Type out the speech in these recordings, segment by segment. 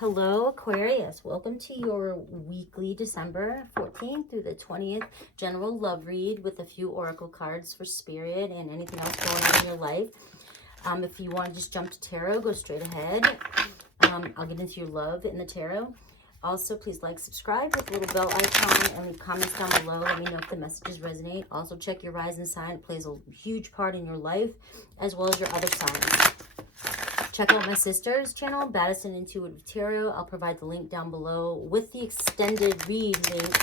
Hello, Aquarius. Welcome to your weekly December 14th through the 20th general love read with a few oracle cards for spirit and anything else going on in your life. If you want to just jump to tarot, go straight ahead. I'll get into your love in the tarot. Also, please like, subscribe, hit the little bell icon, and leave comments down below. Let me know if the messages resonate. Also, check your rising sign. It plays a huge part in your life, as well as your other signs. Check out my sister's channel, BADDISON Intuitive Tarot. I'll provide the link down below with the extended read link,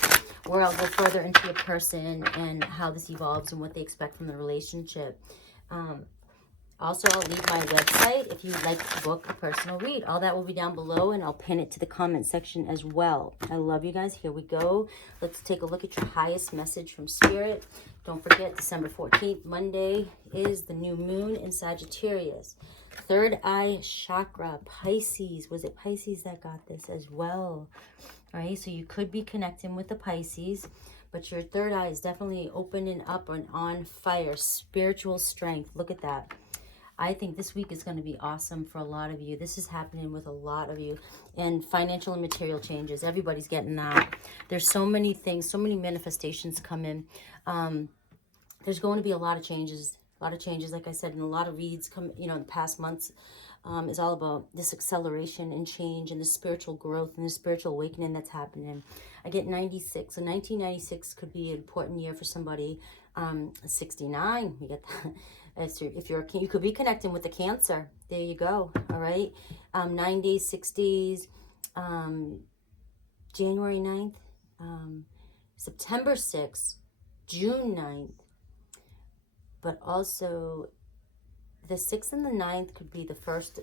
where I'll go further into your person and how this evolves and what they expect from the relationship. Also, I'll leave my website if you'd like to book a personal read. All that will be down below, and I'll pin it to the comment section as well. I love you guys. Here we go. Let's take a look at your highest message from Spirit. Don't forget, December 14th, Monday, is the new moon in Sagittarius. Third eye chakra, Pisces. Was it Pisces that got this as well? All right, so you could be connecting with the Pisces, but your third eye is definitely opening up and on fire. Spiritual strength. Look at that. I think this week is going to be awesome for a lot of you. This is happening with a lot of you. And financial and material changes. Everybody's getting that. There's so many things, so many manifestations coming. There's going to be a lot of changes. A lot of changes, like I said, and a lot of reads come, in the past months is all about this acceleration and change and the spiritual growth and the spiritual awakening that's happening. I get 96. So 1996 could be an important year for somebody. 69, you get that. If you're you could be connecting with the Cancer. There you go. All right. 90s, 60s, January 9th, September 6th, June 9th. But also the 6th and the 9th could be the first,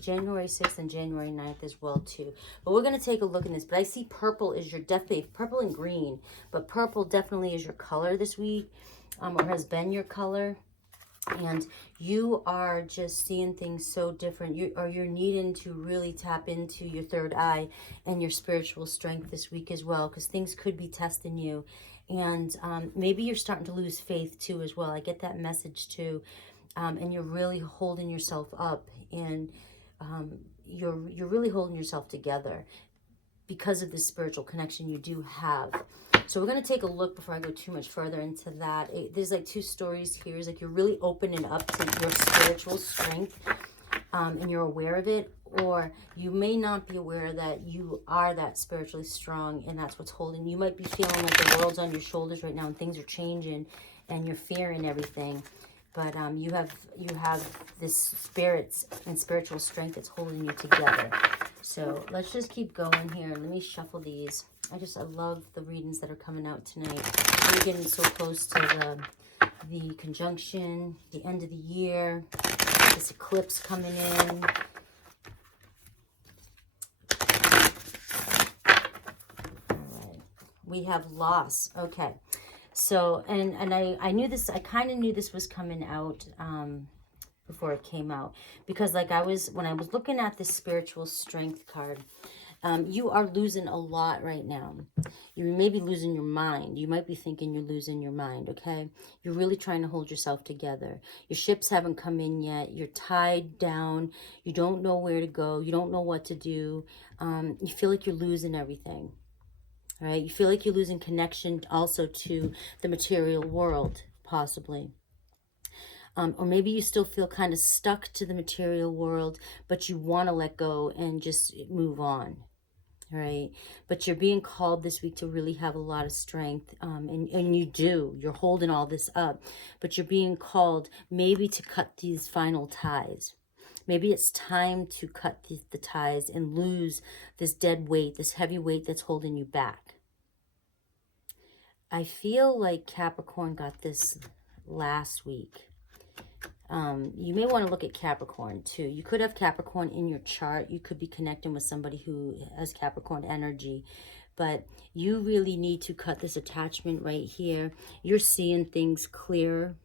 January 6th and January 9th as well too. But we're going to take a look in this. But I see purple is your definitely, purple and green. But purple definitely is your color this week, or has been your color. And you are just seeing things so different. You're needing to really tap into your third eye and your spiritual strength this week as well, because things could be testing you. And maybe you're starting to lose faith too as well. I get that message too. And you're really holding yourself up, and you're really holding yourself together because of this spiritual connection you do have. So we're going to take a look before I go too much further into that. There's like two stories here. It's like you're really opening up to your spiritual strength, and you're aware of it. Or you may not be aware that you are that spiritually strong, and that's what's holding. You might be feeling like the world's on your shoulders right now and things are changing and you're fearing everything. But you have this spirits and spiritual strength that's holding you together. So let's just keep going here. Let me shuffle these. I love the readings that are coming out tonight. We're getting so close to the conjunction, the end of the year, this eclipse coming in. All right. We have loss. Okay. So, and I knew this, I kind of knew this was coming out before it came out. Because like when I was looking at this spiritual strength card, you are losing a lot right now. You may be losing your mind. You might be thinking you're losing your mind, okay? You're really trying to hold yourself together. Your ships haven't come in yet. You're tied down. You don't know where to go. You don't know what to do. You feel like you're losing everything, all right? You feel like you're losing connection also to the material world, possibly. Or maybe you still feel kind of stuck to the material world, but you want to let go and just move on. All right, but you're being called this week to really have a lot of strength, and you do. You're holding all this up, but you're being called maybe to cut these final ties. Maybe it's time to cut the ties and lose this dead weight, this heavy weight that's holding you back. I feel like Capricorn got this last week. You may want to look at Capricorn too. You could have Capricorn in your chart. You could be connecting with somebody who has Capricorn energy, but you really need to cut this attachment right here. You're seeing things clear.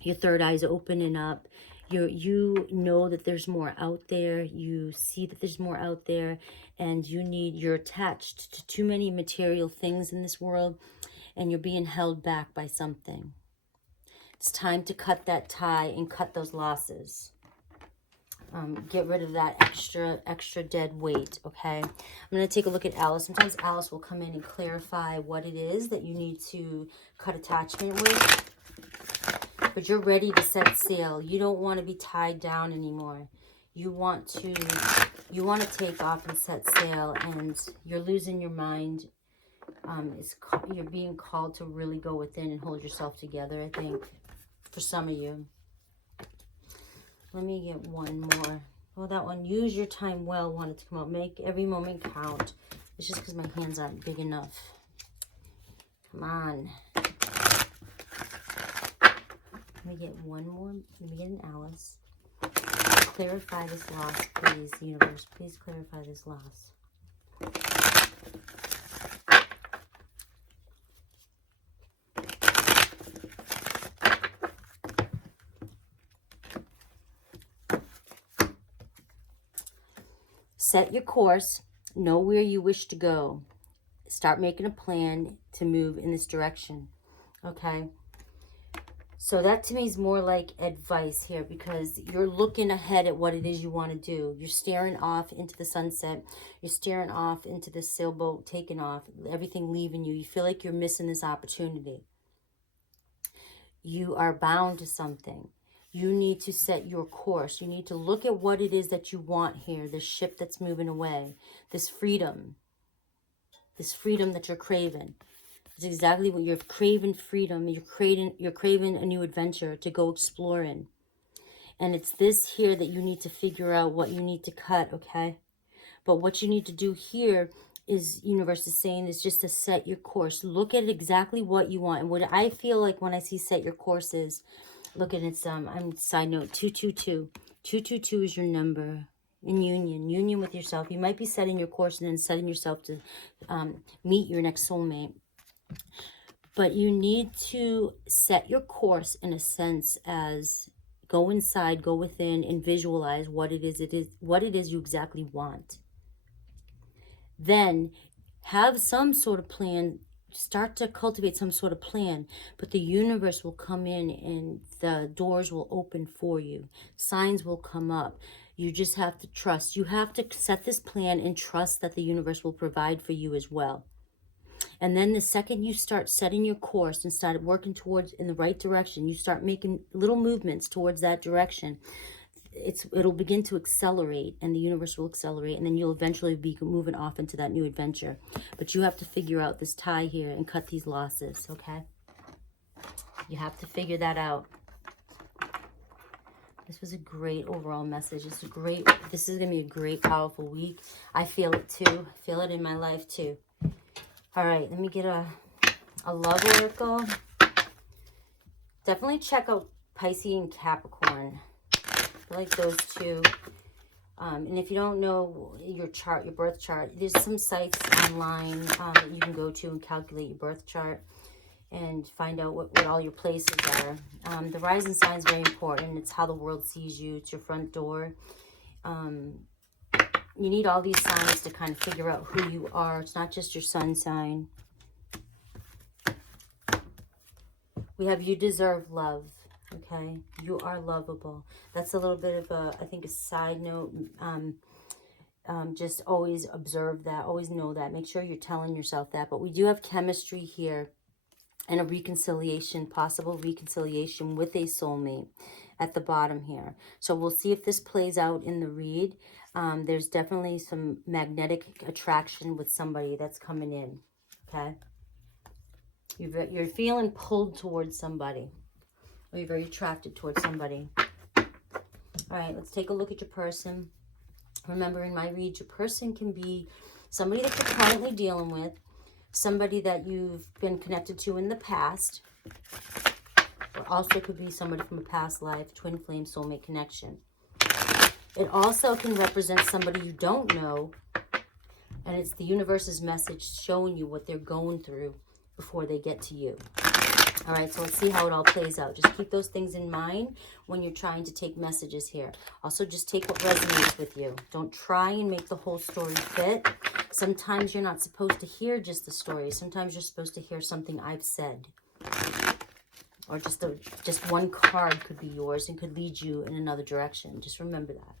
Your third eye is opening up. You know that there's more out there. You see that there's more out there, and you're attached to too many material things in this world, and you're being held back by something. It's time to cut that tie and cut those losses. Get rid of that extra dead weight, okay? I'm going to take a look at Alice. Sometimes Alice will come in and clarify what it is that you need to cut attachment with. But you're ready to set sail. You don't want to be tied down anymore. You want to take off and set sail, and you're losing your mind. You're being called to really go within and hold yourself together, I think, for some of you. Let me get one more. Well, that one, use your time well, wanted to come out. Make every moment count. It's just because my hands aren't big enough. Come on. Let me get one more. Let me get an Alice. Clarify this loss, please, universe. Please clarify this loss. Set your course. Know where you wish to go. Start making a plan to move in this direction. Okay? So that to me is more like advice here, because you're looking ahead at what it is you want to do. You're staring off into the sunset. You're staring off into the sailboat taking off, everything leaving you. You feel like you're missing this opportunity. You are bound to something. You need to set your course. You need to look at what it is that you want here, this ship that's moving away, this freedom that you're craving. It's exactly what you're craving, freedom. You're craving a new adventure to go exploring. And it's this here that you need to figure out what you need to cut, okay? But what you need to do here is, universe is saying, is just to set your course. Look at exactly what you want. And what I feel like when I see set your course is, look at it, I'm side note, 222. 222 is your number in union with yourself. You might be setting your course and then setting yourself to meet your next soulmate. But you need to set your course in a sense as go inside, go within, and visualize what it is you exactly want. Then have some sort of plan. Start to cultivate some sort of plan, but the universe will come in and the doors will open for you. Signs will come up. You just have to trust. You have to set this plan and trust that the universe will provide for you as well. And then the second you start setting your course and start working towards in the right direction, you start making little movements towards that direction, it'll begin to accelerate, and the universe will accelerate, and then you'll eventually be moving off into that new adventure. But you have to figure out this tie here and cut these losses, okay? You have to figure that out. This was a great overall message. This is going to be a great, powerful week. I feel it too. I feel it in my life too. All right, let me get a love oracle. Definitely check out Pisces and Capricorn. I like those two. And if you don't know your chart, your birth chart, there's some sites online that you can go to and calculate your birth chart and find out what all your places are. The rising sign is very important. It's how the world sees you. It's your front door. You need all these signs to kind of figure out who you are. It's not just your sun sign. We have you deserve love. Okay, you are lovable. That's a little bit of a, I think, a side note. Just always observe that. Always know that. Make sure you're telling yourself that. But we do have chemistry here and a reconciliation, possible reconciliation with a soulmate at the bottom here. So we'll see if this plays out in the read. There's definitely some magnetic attraction with somebody that's coming in. Okay, you're feeling pulled towards somebody. Or you're very attracted towards somebody. All right, let's take a look at your person. Remember, in my read, your person can be somebody that you're currently dealing with, somebody that you've been connected to in the past, or also could be somebody from a past life, twin flame, soulmate connection. It also can represent somebody you don't know, and it's the universe's message showing you what they're going through before they get to you. All right, so let's see how it all plays out. Just keep those things in mind when you're trying to take messages here. Also, just take what resonates with you. Don't try and make the whole story fit. Sometimes you're not supposed to hear just the story. Sometimes you're supposed to hear something I've said. Or just one card could be yours and could lead you in another direction. Just remember that.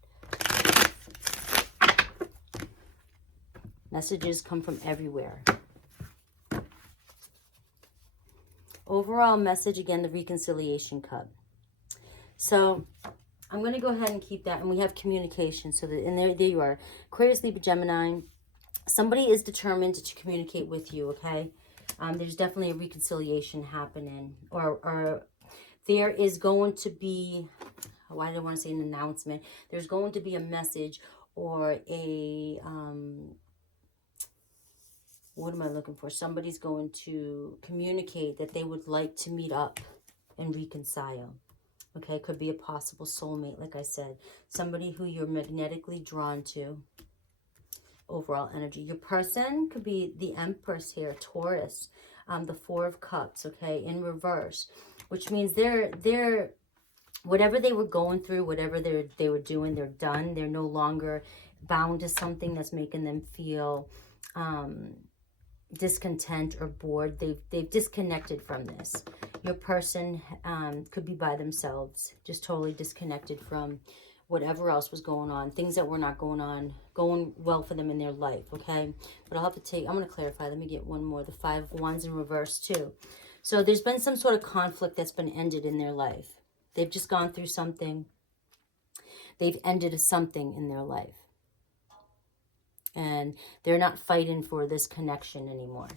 Messages come from everywhere. Overall message, again, the reconciliation cup. So I'm going to go ahead and keep that. And we have communication. So that, and there you are. Aquarius, Libra, Gemini. Somebody is determined to communicate with you, okay? There's definitely a reconciliation happening. Or there is going to be, why did I want to say an announcement? There's going to be a message or a, what am I looking for? Somebody's going to communicate that they would like to meet up and reconcile. Okay, could be a possible soulmate, like I said. Somebody who you're magnetically drawn to. Overall energy. Your person could be the Empress here, Taurus. The Four of Cups, okay, in reverse. Which means they're whatever they were going through, whatever they were doing, they're done. They're no longer bound to something that's making them feel discontent or bored. They've disconnected from this. Your person could be by themselves, just totally disconnected from whatever else was going on, things that were not going well for them in their life, okay? But I'll have to take, I'm going to clarify. Let me get one more. The Five of Wands in reverse too. So there's been some sort of conflict that's been ended in their life. They've just gone through something. They've ended something in their life. And they're not fighting for this connection anymore,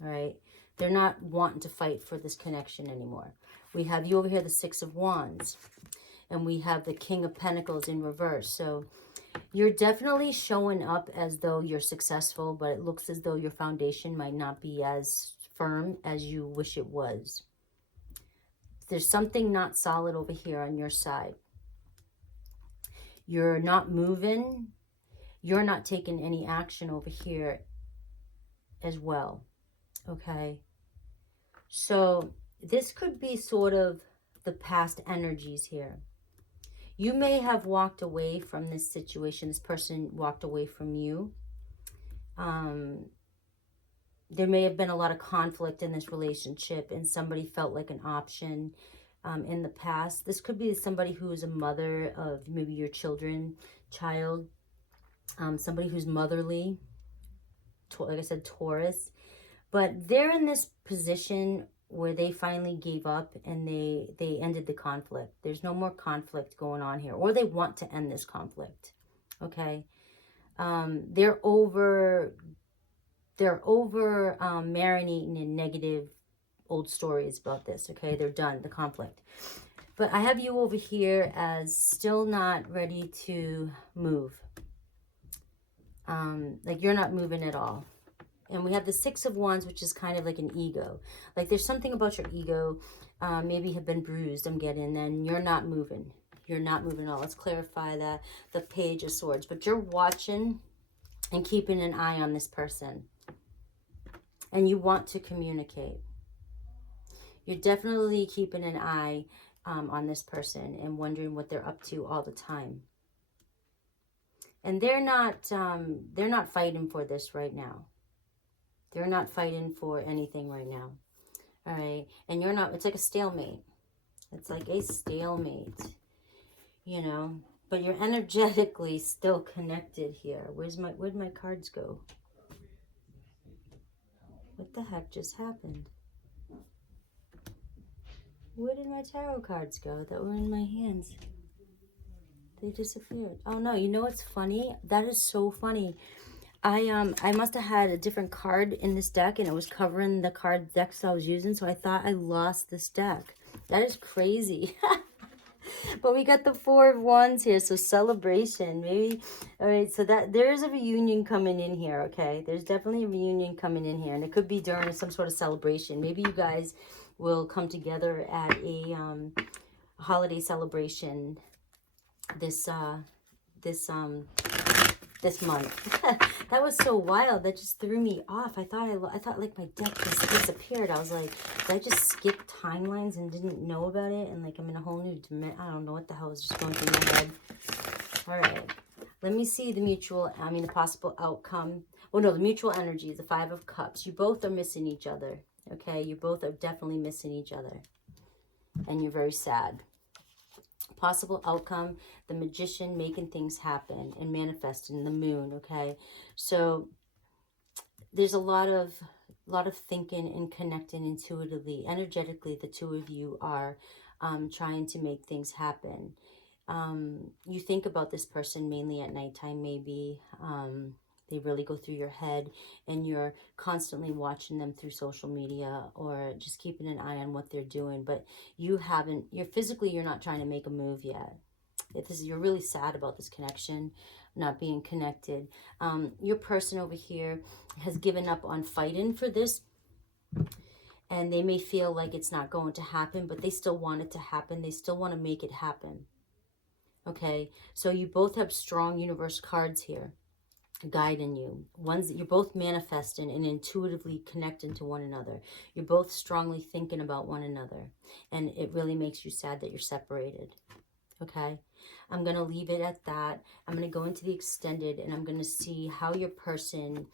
all right? They're not wanting to fight for this connection anymore. We have you over here, the Six of Wands. And we have the King of Pentacles in reverse. So you're definitely showing up as though you're successful, but it looks as though your foundation might not be as firm as you wish it was. There's something not solid over here on your side. You're not moving. You're not taking any action over here as well. Okay. So this could be sort of the past energies here. You may have walked away from this situation. This person walked away from you. There may have been a lot of conflict in this relationship and somebody felt like an option in the past. This could be somebody who is a mother of maybe your child, somebody who's motherly, like I said, Taurus. But they're in this position where they finally gave up and they ended the conflict. There's no more conflict going on here. Or they want to end this conflict. Okay? They're over marinating in negative old stories about this. Okay? They're done, the conflict. But I have you over here as still not ready to move. Like you're not moving at all. And we have the Six of Wands, which is kind of like an ego. Like there's something about your ego, maybe have been bruised, I'm getting, then you're not moving. You're not moving at all. Let's clarify that. The Page of Swords. But you're watching and keeping an eye on this person. And you want to communicate. You're definitely keeping an eye on this person and wondering what they're up to all the time. And they're not fighting for this right now. They're not fighting for anything right now. All right. And you're not, it's like a stalemate. It's like a stalemate, you know, but you're energetically still connected here. Where'd my cards go? What the heck just happened? Where did my tarot cards go that were in my hands? They disappeared. Oh no, you know what's funny? That is so funny. I must have had a different card in this deck and it was covering the card decks I was using, so I thought I lost this deck. That is crazy. But we got the Four of Wands here, so celebration, maybe. All right, so that there is a reunion coming in here, okay? There's definitely a reunion coming in here, and it could be during some sort of celebration. Maybe you guys will come together at a holiday celebration this month. That was so wild. That just threw me off. I thought like my deck just disappeared. I was like, did I just skip timelines and didn't know about it? And like I'm in a whole new dimension. I don't know what the hell is just going through my head. All right. Let me see the possible outcome. Well, no, the mutual energy is the Five of Cups. You both are missing each other. Okay. You both are definitely missing each other. And you're very sad. Possible outcome, the Magician making things happen and manifesting the Moon, okay? So there's a lot of thinking and connecting intuitively, energetically. The two of you are trying to make things happen. You think about this person mainly at nighttime, maybe. They really go through your head, and you're constantly watching them through social media or just keeping an eye on what they're doing. But you're physically, you're not trying to make a move yet. You're really sad about this connection not being connected. Your person over here has given up on fighting for this, and they may feel like it's not going to happen, but they still want it to happen. They still want to make it happen. Okay, so you both have strong universe cards here guiding you. Ones that you're both manifesting and intuitively connecting to one another. You're both strongly thinking about one another, and it really makes you sad that you're separated. Okay, I'm going to leave it at that. I'm going to go into the extended, and I'm going to see how your person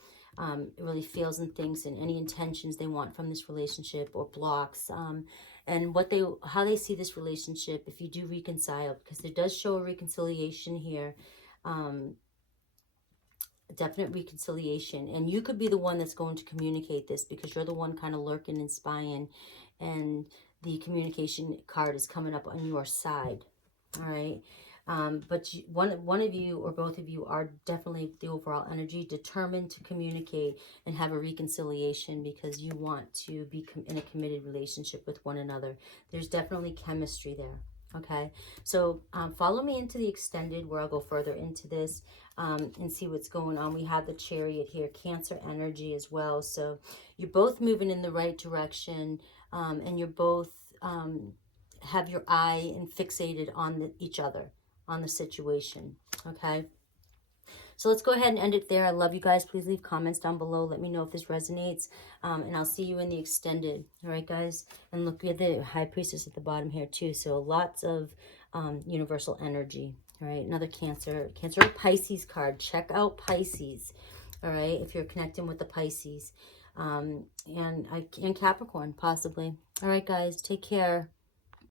really feels and thinks, and any intentions they want from this relationship or blocks, and how they see this relationship if you do reconcile, because there does show a reconciliation here. Definite reconciliation, and you could be the one that's going to communicate this, because you're the one kind of lurking and spying, and the communication card is coming up on your side. All right, but one of you or both of you are definitely, the overall energy, determined to communicate and have a reconciliation, because you want to be in a committed relationship with one another. There's definitely chemistry there. Okay, so follow me into the extended, where I'll go further into this and see what's going on. We have the Chariot here, Cancer energy as well. So you're both moving in the right direction, and you're both have your eye and fixated on each other, on the situation. Okay, so let's go ahead and end it there. I love you guys. Please leave comments down below. Let me know if this resonates, and I'll see you in the extended. All right, guys, and look, we have the High Priestess at the bottom here too, so lots of universal energy. All right, another Cancer or Pisces card. Check out Pisces. All right, if you're connecting with the Pisces, and Capricorn possibly. All right, guys, take care.